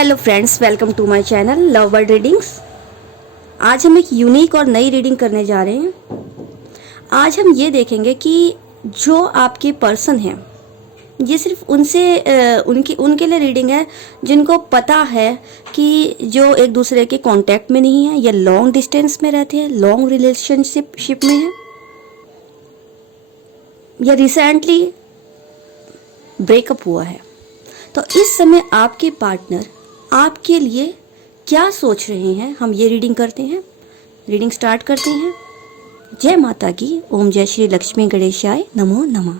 Hello friends, welcome to my channel love bird readings. आज हम एक यूनिक और नई रीडिंग करने जा रहे हैं। आज हम ये देखेंगे कि जो आपके पर्सन हैं, ये सिर्फ उनके लिए रीडिंग है जिनको पता है कि जो एक दूसरे के कांटेक्ट में नहीं है या लॉन्ग डिस्टेंस में रहते हैं, लॉन्ग रिलेशनशिप में है या रिसेंटली ब्रेकअप हुआ है। तो इस समय आपके पार्टनर आपके लिए क्या सोच रहे हैं, हम ये रीडिंग करते हैं। रीडिंग स्टार्ट करते हैं। जय माता की। ओम जय श्री लक्ष्मी गणेशाय नमो नमः।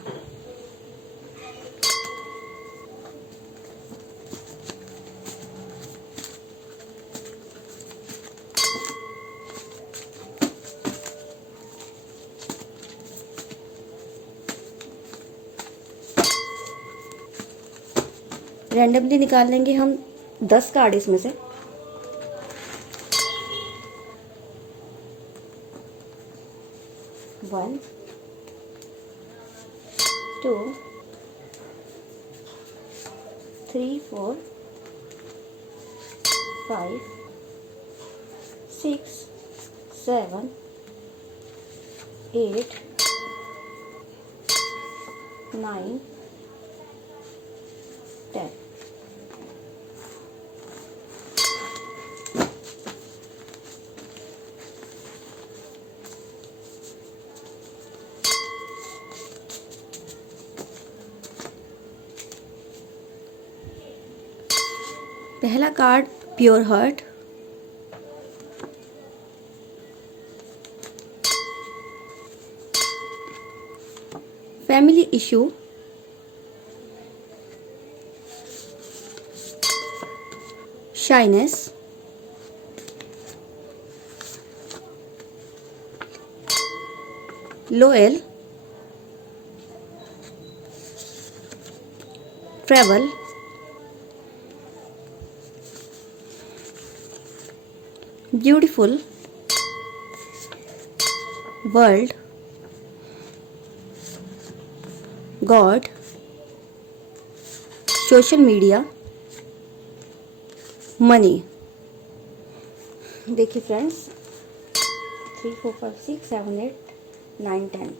रैंडमली निकाल लेंगे हम 10 कार्ड इसमें से। One, two, three, four, five, six, seven, eight, nine, 10। पहला card pure heart, family issue, shyness, loyal, travel, beautiful, world, God, social media, money. देखिए फ्रेंड्स, 3, 4, 5, 6, 7, 8, 9, 10।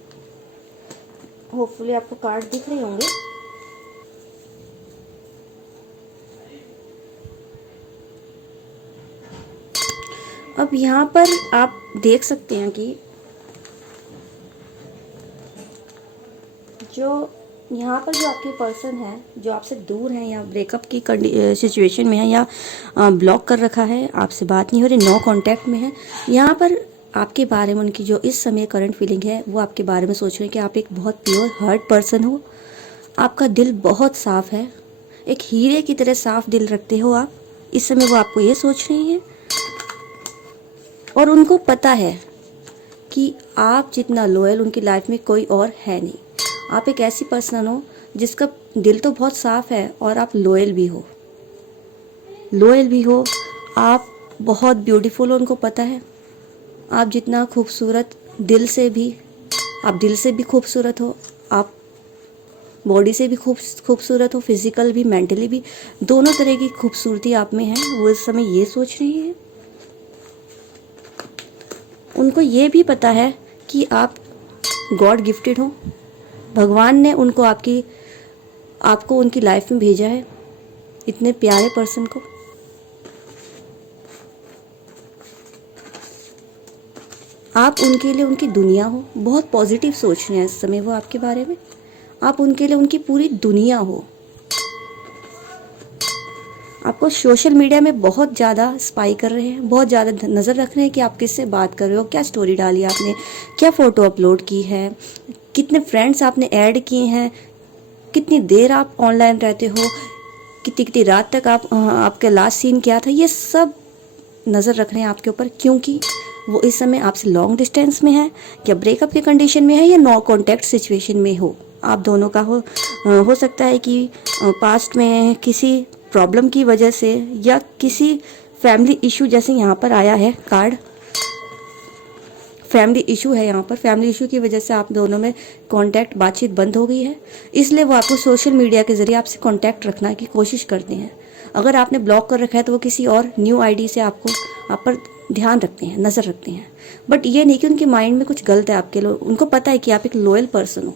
होपफुली आपको कार्ड दिख रहे होंगे। अब यहाँ पर आप देख सकते हैं कि जो यहाँ पर जो आपके पर्सन है, जो आपसे दूर है या ब्रेकअप की सिचुएशन में है या ब्लॉक कर रखा है, आपसे बात नहीं हो रही, नो कांटेक्ट में है, यहाँ पर आपके बारे में उनकी जो इस समय करंट फीलिंग है वो आपके बारे में सोच रहे हैं कि आप एक बहुत प्योर हार्ट पर्सन हो। आपका दिल बहुत साफ है, एक हीरे की तरह साफ दिल रखते हो आप। इस समय वो आपको ये सोच रही हैं और उनको पता है कि आप जितना लॉयल उनकी लाइफ में कोई और है नहीं। आप एक ऐसी पर्सन हो जिसका दिल तो बहुत साफ है और आप लॉयल भी हो। आप बहुत ब्यूटीफुल हो, उनको पता है। आप जितना खूबसूरत दिल से भी खूबसूरत हो, आप बॉडी से भी खूबसूरत हो, फिजिकल भी, मेंटली भी, दोनों तरह की खूबसूरती आप में है। वो इस समय ये सोच रही हैं। उनको ये भी पता है कि आप गॉड गिफ्टेड हो। भगवान ने आपको उनकी लाइफ में भेजा है, इतने प्यारे पर्सन को। आप उनके लिए उनकी दुनिया हो। बहुत पॉजिटिव सोच रहे हैं इस समय वो आपके बारे में। आप उनके लिए उनकी पूरी दुनिया हो। आपको सोशल मीडिया में बहुत ज़्यादा स्पाई कर रहे हैं, बहुत ज़्यादा नज़र रख रहे हैं कि आप किससे बात कर रहे हो, क्या स्टोरी डाली आपने, क्या फ़ोटो अपलोड की है, कितने फ्रेंड्स आपने ऐड किए हैं, कितनी देर आप ऑनलाइन रहते हो, कितनी रात तक आपका लास्ट सीन क्या था। ये सब नज़र रख रहे हैं आपके ऊपर, क्योंकि वो इस समय आपसे लॉन्ग डिस्टेंस में है या ब्रेकअप के कंडीशन में है या नो कॉन्टैक्ट सिचुएशन में हो। आप दोनों का हो सकता है कि पास्ट में किसी प्रॉब्लम की वजह से या किसी फैमिली इशू, जैसे यहाँ पर आया है कार्ड, फैमिली इशू है यहाँ पर। फैमिली इशू की वजह से आप दोनों में कांटेक्ट, बातचीत बंद हो गई है, इसलिए वो आपको सोशल मीडिया के ज़रिए आपसे कांटेक्ट रखने की कोशिश करते हैं। अगर आपने ब्लॉक कर रखा है तो वो किसी और न्यू आईडी से आपको आप पर ध्यान रखते हैं, नज़र रखते हैं। बट ये नहीं कि उनके माइंड में कुछ गलत है आपके लिए। उनको पता है कि आप एक लॉयल पर्सन हो,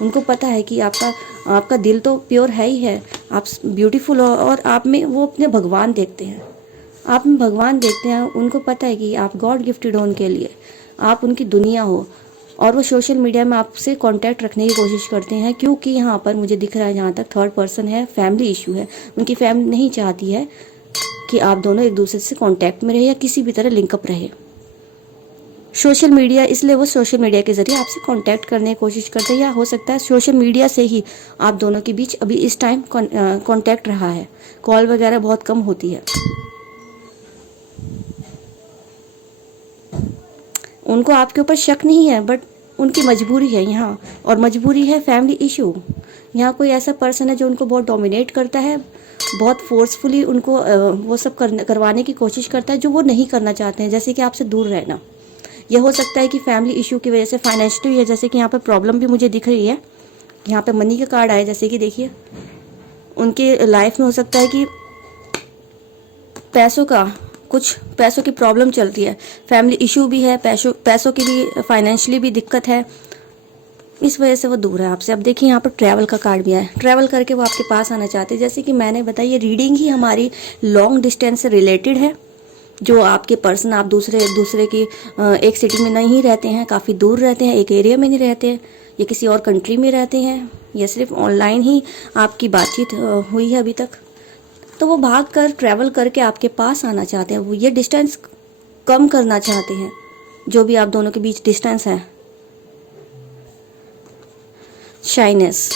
उनको पता है कि आपका दिल तो प्योर है ही है, आप ब्यूटीफुल हो, और आप में वो अपने भगवान देखते हैं, आप में भगवान देखते हैं। उनको पता है कि आप गॉड गिफ्टेड हो उनके लिए, आप उनकी दुनिया हो। और वो सोशल मीडिया में आपसे कांटेक्ट रखने की कोशिश करते हैं, क्योंकि यहाँ पर मुझे दिख रहा है जहाँ तक थर्ड पर्सन है, फैमिली इशू है। उनकी फैमिली नहीं चाहती है कि आप दोनों एक दूसरे से कांटेक्ट में रहे या किसी भी तरह लिंकअप रहे। सोशल मीडिया, इसलिए वो सोशल मीडिया के ज़रिए आपसे कांटेक्ट करने की कोशिश करते हैं, या हो सकता है सोशल मीडिया से ही आप दोनों के बीच अभी इस टाइम कांटेक्ट रहा है। कॉल वगैरह बहुत कम होती है। उनको आपके ऊपर शक नहीं है, बट उनकी मजबूरी है यहाँ, और मजबूरी है फैमिली इशू। यहाँ कोई ऐसा पर्सन है जो उनको बहुत डोमिनेट करता है, बहुत फोर्सफुली उनको वो सब करवाने की कोशिश करता है जो वो नहीं करना चाहते हैं, जैसे कि आपसे दूर रहना। यह हो सकता है कि फैमिली इशू की वजह से फाइनेंशियली है, जैसे कि यहाँ पर प्रॉब्लम भी मुझे दिख रही है। यहाँ पे मनी का कार्ड आया, जैसे कि देखिए उनके लाइफ में हो सकता है कि कुछ पैसों की प्रॉब्लम चलती है, फैमिली इशू भी है, पैसों की भी, फाइनेंशियली भी दिक्कत है, इस वजह से वो दूर है आपसे। अब देखिए यहाँ पर ट्रैवल का कार्ड भी आया, ट्रैवल करके वो आपके पास आना चाहते हैं। जैसे कि मैंने बताया, ये रीडिंग ही हमारी लॉन्ग डिस्टेंस से रिलेटेड है। जो आपके पर्सन, आप दूसरे की एक सिटी में नहीं रहते हैं, काफ़ी दूर रहते हैं, एक एरिया में नहीं रहते हैं, ये किसी और कंट्री में रहते हैं, या सिर्फ ऑनलाइन ही आपकी बातचीत हुई है अभी तक, तो वो भाग कर ट्रैवल करके आपके पास आना चाहते हैं। वो ये डिस्टेंस कम करना चाहते हैं, जो भी आप दोनों के बीच डिस्टेंस है। शाइनेस,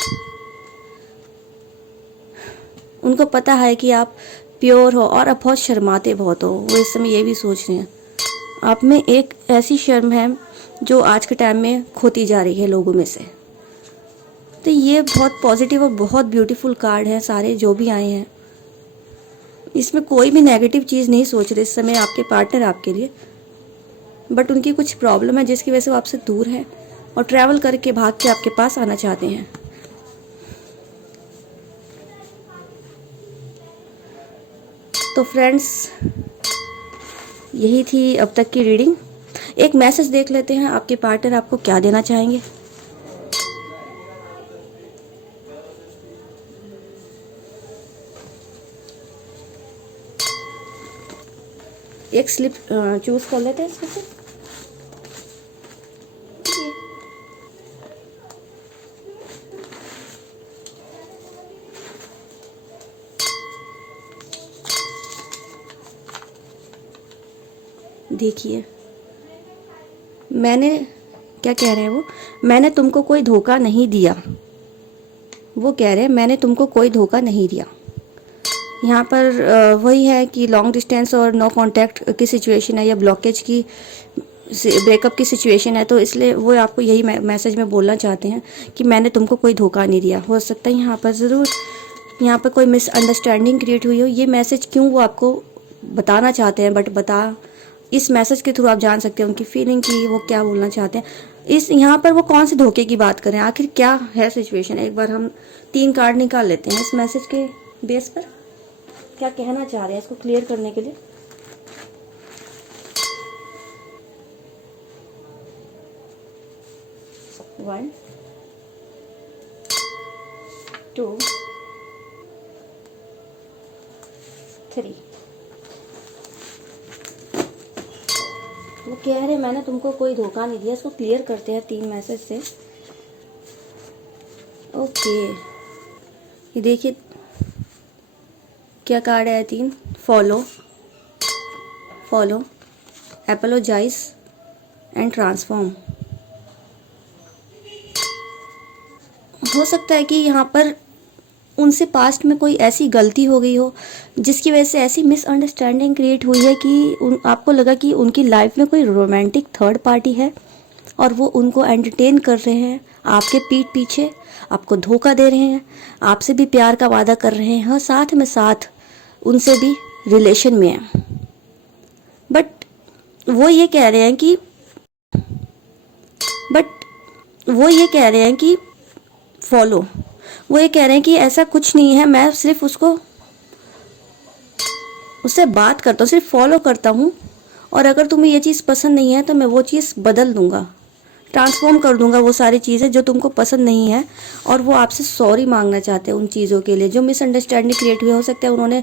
उनको पता है कि आप प्योर हो और आप बहुत शर्माते बहुत हो। वो इस समय ये भी सोच रहे हैं, आप में एक ऐसी शर्म है जो आज के टाइम में खोती जा रही है लोगों में से। तो ये बहुत पॉजिटिव और बहुत ब्यूटीफुल कार्ड है सारे जो भी आए हैं। इसमें कोई भी नेगेटिव चीज़ नहीं सोच रहे इस समय आपके पार्टनर आपके लिए, बट उनकी कुछ प्रॉब्लम है जिसकी वजह से वो आपसे दूर है और ट्रैवल करके भाग के आपके पास आना चाहते हैं। तो फ्रेंड्स, यही थी अब तक की रीडिंग। एक मैसेज देख लेते हैं, आपके पार्टनर आपको क्या देना चाहेंगे। एक स्लिप चूज कर लेते हैं इसमें से। देखिए मैंने क्या कह रहे हैं वो, मैंने तुमको कोई धोखा नहीं दिया। वो कह रहे हैं मैंने तुमको कोई धोखा नहीं दिया। यहाँ पर वही है कि लॉन्ग डिस्टेंस और नो कांटेक्ट की सिचुएशन है, या ब्लॉकेज की, ब्रेकअप की सिचुएशन है, तो इसलिए वो आपको यही मैसेज में बोलना चाहते हैं कि मैंने तुमको कोई धोखा नहीं दिया। हो सकता है यहाँ पर ज़रूर यहाँ पर कोई मिसअंडरस्टैंडिंग क्रिएट हुई हो। ये मैसेज क्यों वो आपको बताना चाहते हैं, बट इस मैसेज के थ्रू आप जान सकते हैं उनकी फीलिंग की, वो क्या बोलना चाहते हैं। इस यहाँ पर वो कौन से धोखे की बात करें, आखिर क्या है सिचुएशन। एक बार हम 3 कार्ड निकाल लेते हैं इस मैसेज के बेस पर, क्या कहना चाह रहे हैं इसको क्लियर करने के लिए। वन, 2, 3। वो कह रहे हैं मैंने तुमको कोई धोखा नहीं दिया। इसको क्लियर करते हैं 3 मैसेज से। ओके, ये देखिए क्या कार्ड है। 3, फॉलो, एपोलोजाइज एंड ट्रांसफॉर्म। हो सकता है कि यहाँ पर उनसे पास्ट में कोई ऐसी गलती हो गई हो जिसकी वजह से ऐसी मिसअंडरस्टैंडिंग क्रिएट हुई है कि आपको लगा कि उनकी लाइफ में कोई रोमांटिक थर्ड पार्टी है और वो उनको एंटरटेन कर रहे हैं आपके पीठ पीछे, आपको धोखा दे रहे हैं, आपसे भी प्यार का वादा कर रहे हैं और साथ उनसे भी रिलेशन में है। बट वो ये कह रहे हैं कि फॉलो, वो ये कह रहे हैं कि ऐसा कुछ नहीं है, मैं सिर्फ उसको उससे बात करता हूँ, सिर्फ फॉलो करता हूँ। और अगर तुम्हें ये चीज़ पसंद नहीं है तो मैं वो चीज़ बदल दूंगा, ट्रांसफॉर्म कर दूंगा वो सारी चीज़ें जो तुमको पसंद नहीं है। और वो आपसे सॉरी मांगना चाहते हैं उन चीज़ों के लिए जो मिसअंडरस्टैंडिंग क्रिएट हुई। हो सकता है उन्होंने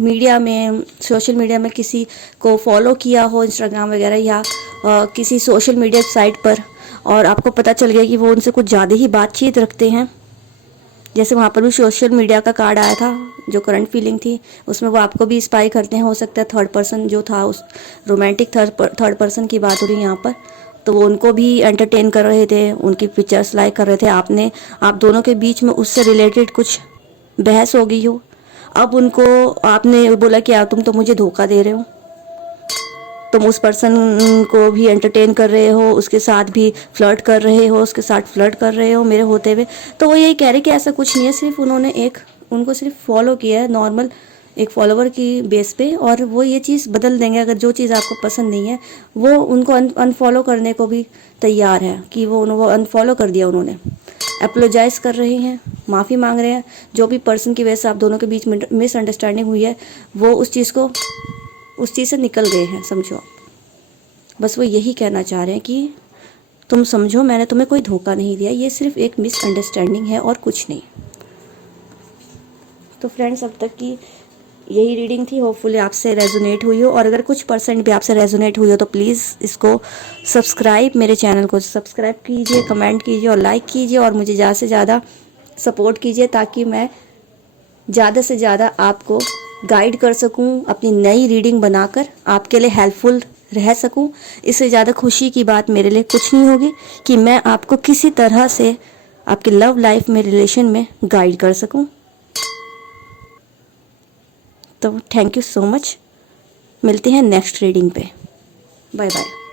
मीडिया में, सोशल मीडिया में किसी को फॉलो किया हो, इंस्टाग्राम वगैरह या किसी सोशल मीडिया साइट पर, और आपको पता चल गया कि वो उनसे कुछ ज़्यादा ही बातचीत रखते हैं। जैसे वहाँ पर भी सोशल मीडिया का कार्ड आया था, जो करंट फीलिंग थी उसमें वो आपको भी स्पाई करते हैं। हो सकता है थर्ड पर्सन जो था, उस रोमांटिक थर्ड पर्सन की बात हो रही है यहाँ पर, तो वो उनको भी एंटरटेन कर रहे थे, उनकी पिक्चर्स लाइक कर रहे थे। आप दोनों के बीच में उससे रिलेटेड कुछ बहस हो गई हो। अब उनको आपने बोला कि तुम तो मुझे धोखा दे रहे हो, तुम उस पर्सन को भी एंटरटेन कर रहे हो, उसके साथ भी फ्लर्ट कर रहे हो, उसके साथ फ्लर्ट कर रहे हो मेरे होते हुए। तो वो यही कह रहे कि ऐसा कुछ नहीं है, सिर्फ उन्होंने उनको सिर्फ फॉलो किया है नॉर्मल एक फॉलोवर की बेस पे, और वो ये चीज़ बदल देंगे। अगर जो चीज़ आपको पसंद नहीं है वो उनको अनफॉलो करने को भी तैयार है, कि वो अनफॉलो कर दिया उन्होंने। अपोलोजाइज़ कर रहे हैं, माफ़ी मांग रहे हैं। जो भी पर्सन की वजह से आप दोनों के बीच में मिसअंडरस्टैंडिंग हुई है वो उस चीज़ से निकल गए हैं, समझो। बस वो यही कहना चाह रहे हैं कि तुम समझो मैंने तुम्हें कोई धोखा नहीं दिया, ये सिर्फ एक मिसअंडरस्टैंडिंग है और कुछ नहीं। तो फ्रेंड्स, अब तक की यही रीडिंग थी। होपफुली आपसे रेजोनेट हुई हो, और अगर कुछ परसेंट भी आपसे रेजोनेट हुई हो तो प्लीज़ इसको मेरे चैनल को सब्सक्राइब कीजिए, कमेंट कीजिए और लाइक कीजिए, और मुझे ज़्यादा से ज़्यादा सपोर्ट कीजिए ताकि मैं ज़्यादा से ज़्यादा आपको गाइड कर सकूं, अपनी नई रीडिंग बनाकर आपके लिए हेल्पफुल रह सकूं। इससे ज़्यादा खुशी की बात मेरे लिए कुछ नहीं होगी कि मैं आपको किसी तरह से आपकी लव लाइफ में, रिलेशन में गाइड कर सकूं। तो थैंक यू सो मच, मिलते हैं नेक्स्ट रीडिंग पे। Bye bye.